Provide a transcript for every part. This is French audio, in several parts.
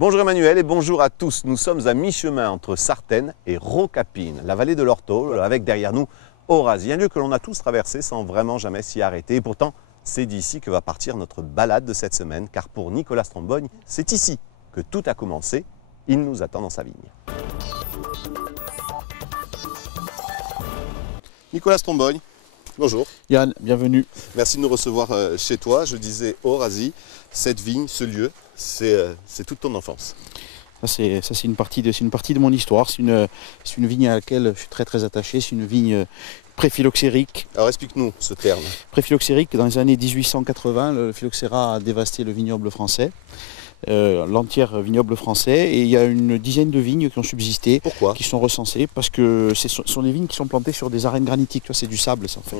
Bonjour Emmanuel et bonjour à tous. Nous sommes à mi-chemin entre Sartène et Rocapine, la vallée de l'Ortol, avec derrière nous Orazie, un lieu que l'on a tous traversé sans vraiment jamais s'y arrêter. Et pourtant, c'est d'ici que va partir notre balade de cette semaine, car pour Nicolas Strombogne, c'est ici que tout a commencé. Il nous attend dans sa vigne. Nicolas Strombogne, bonjour. Yann, bienvenue. Merci de nous recevoir chez toi. Je disais Orazie, cette vigne, ce lieu, c'est toute ton enfance. Ça c'est une partie de mon histoire. C'est une vigne à laquelle je suis très attaché. C'est une vigne pré-phylloxérique. Alors explique-nous ce terme. Pré-phylloxérique, dans les années 1880, le phylloxéra a dévasté le vignoble français. L'entière vignoble français, et il y a une dizaine de vignes qui ont subsisté. Pourquoi? Qui sont recensées parce que ce sont des vignes qui sont plantées sur des arènes granitiques, c'est du sable ça en fait.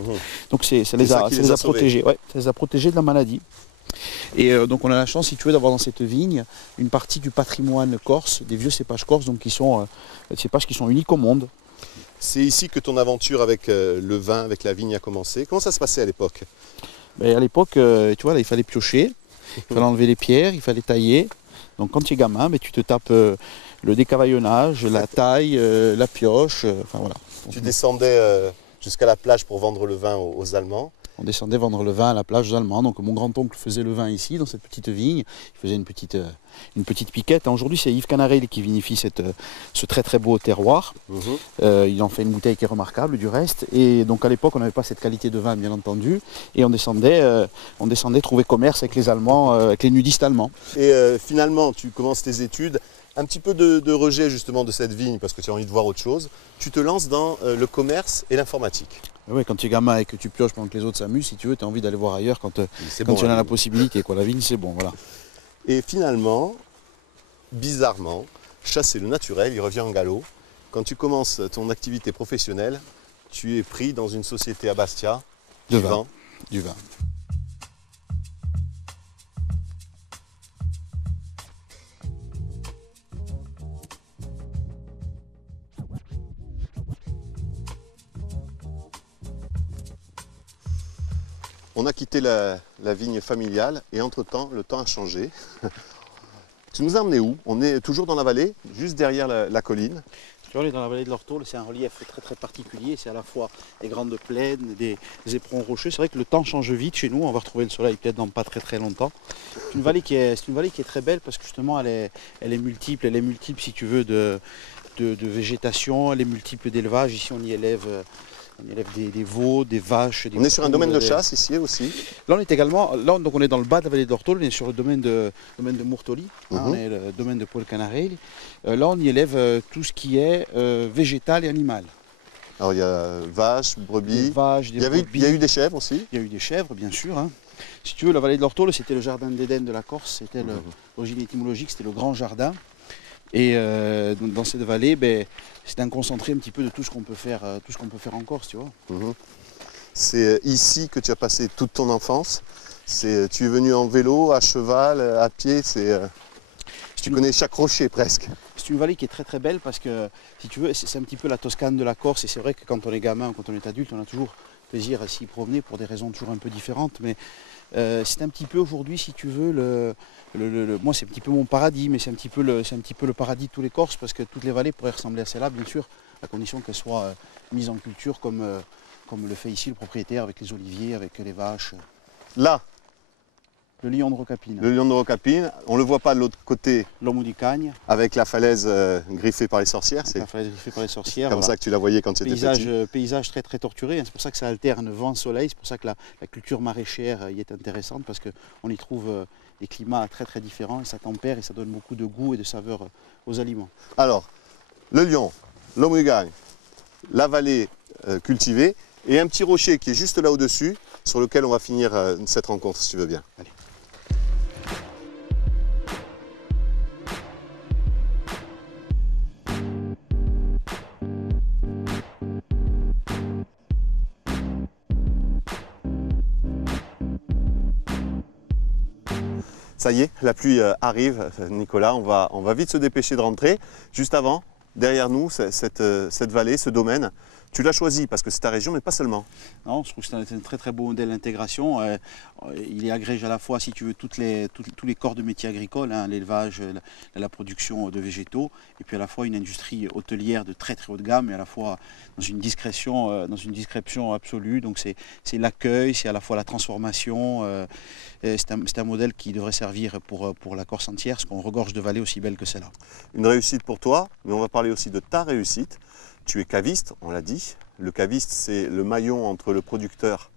Donc ça les a protégées, ouais, ça les a protégées de la maladie. Et donc on a la chance, si tu veux, d'avoir dans cette vigne une partie du patrimoine corse, des vieux cépages corses, donc qui sont des cépages qui sont uniques au monde. C'est ici que ton aventure avec le vin, avec la vigne a commencé. Comment ça se passait à l'époque? À l'époque, tu vois, là, il fallait piocher. Il fallait enlever les pierres, il fallait tailler. Donc quand tu es gamin, tu te tapes le décavaillonnage, la taille, la pioche, enfin voilà. Tu descendais jusqu'à la plage pour vendre le vin aux Allemands. On descendait vendre le vin à la plage aux Allemands. Donc mon grand-oncle faisait le vin ici, dans cette petite vigne. Il faisait une petite piquette. Aujourd'hui, c'est Yves Canarel qui vinifie ce très beau terroir. Il en fait une bouteille qui est remarquable du reste. Et donc à l'époque, on n'avait pas cette qualité de vin, bien entendu. Et on descendait trouver commerce avec les Allemands, avec les nudistes allemands. Et finalement, tu commences tes études. Un petit peu de rejet justement de cette vigne parce que tu as envie de voir autre chose. Tu te lances dans le commerce et l'informatique. Oui, quand tu es gamin et que tu pioches pendant que les autres s'amusent, si tu veux, tu as envie d'aller voir ailleurs quand tu en as la possibilité. La vigne, c'est bon, voilà. Et finalement, bizarrement, chasser le naturel, il revient en galop. Quand tu commences ton activité professionnelle, tu es pris dans une société à Bastia, du vin. On a quitté la vigne familiale et entre-temps, le temps a changé. Tu nous as emmenés où? On est toujours dans la vallée, juste derrière la colline. On est dans la vallée de l'Ortol, c'est un relief très particulier. C'est à la fois des grandes plaines, des éperons rocheux. C'est vrai que le temps change vite chez nous. On va retrouver le soleil peut-être dans pas très longtemps. C'est une vallée qui est très belle parce que justement elle est multiple. Elle est multiple si tu veux de végétation. Elle est multiple d'élevage. Ici on y élève des veaux, des vaches. On est sur un domaine de chasse ici aussi. Là on est également, donc on est dans le bas de la vallée d'Ortol, on est sur le domaine de Murtoli, on est le domaine de Paul Canarel. Là on y élève tout ce qui est végétal et animal. Alors il y a vaches, brebis, il y a eu des chèvres aussi. Il y a eu des chèvres bien sûr. Si tu veux, la vallée de l'Ortol c'était le jardin d'Éden de la Corse, c'était l'origine étymologique, c'était le grand jardin. Et dans cette vallée, c'est un concentré un petit peu de tout ce qu'on peut faire en Corse, tu vois. C'est ici que tu as passé toute ton enfance. Tu es venu en vélo, à cheval, à pied. Tu connais chaque rocher presque. C'est une vallée qui est très belle parce que, si tu veux, c'est un petit peu la Toscane de la Corse. Et c'est vrai que quand on est gamin, quand on est adulte, on a toujours plaisir à s'y promener pour des raisons toujours un peu différentes. Mais c'est un petit peu aujourd'hui, si tu veux, moi c'est un petit peu mon paradis, mais c'est un petit peu le paradis de tous les Corses parce que toutes les vallées pourraient ressembler à celle-là, bien sûr, à condition qu'elles soient mises en culture comme le fait ici le propriétaire avec les oliviers, avec les vaches. Là, le lion de Rocapine. Le lion de Rocapine, on ne le voit pas de l'autre côté. L'Homo di Cagne. Avec la falaise griffée par les sorcières. La falaise griffée par les sorcières. Comme ça que tu la voyais quand tu étais petit. Paysage très torturé, c'est pour ça que ça alterne vent-soleil, c'est pour ça que la culture maraîchère y est intéressante parce qu'on y trouve des climats très différents et ça tempère et ça donne beaucoup de goût et de saveur aux aliments. Alors, le lion, l'Homo di Cagne, la vallée cultivée et un petit rocher qui est juste là au-dessus sur lequel on va finir cette rencontre si tu veux bien. Allez. Ça y est, la pluie arrive, Nicolas, on va vite se dépêcher de rentrer. Juste avant, derrière nous, cette vallée, ce domaine, Tu l'as choisi parce que c'est ta région, mais pas seulement. Non, je trouve que c'est un très très beau modèle d'intégration. Il agrège à la fois, si tu veux, tous les corps de métiers agricoles, hein, l'élevage, la production de végétaux, et puis à la fois une industrie hôtelière de très très haut de gamme, et à la fois dans une discrétion absolue. Donc c'est l'accueil, c'est à la fois la transformation. C'est un modèle qui devrait servir pour la Corse entière, parce qu'on regorge de vallées aussi belles que celle-là. Une réussite pour toi, mais on va parler aussi de ta réussite. Tu es caviste, on l'a dit. Le caviste, c'est le maillon entre le producteur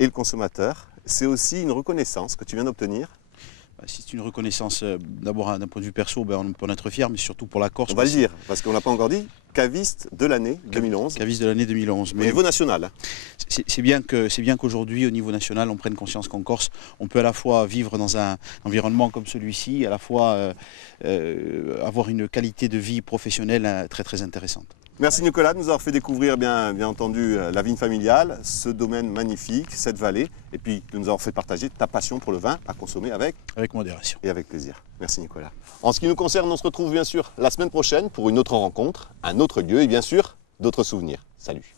et le consommateur. C'est aussi une reconnaissance que tu viens d'obtenir. C'est une reconnaissance, d'abord d'un point de vue perso, on peut en être fier, mais surtout pour la Corse. On va le dire, parce qu'on ne l'a pas encore dit, caviste de l'année 2011. Caviste de l'année 2011. Mais au niveau national. C'est bien qu'aujourd'hui, au niveau national, on prenne conscience qu'en Corse, on peut à la fois vivre dans un environnement comme celui-ci, à la fois avoir une qualité de vie professionnelle très très intéressante. Merci Nicolas de nous avoir fait découvrir bien entendu la vigne familiale, ce domaine magnifique, cette vallée, et puis de nous avoir fait partager ta passion pour le vin à consommer avec modération. Et avec plaisir. Merci Nicolas. En ce qui nous concerne, on se retrouve bien sûr la semaine prochaine pour une autre rencontre, un autre lieu et bien sûr d'autres souvenirs. Salut.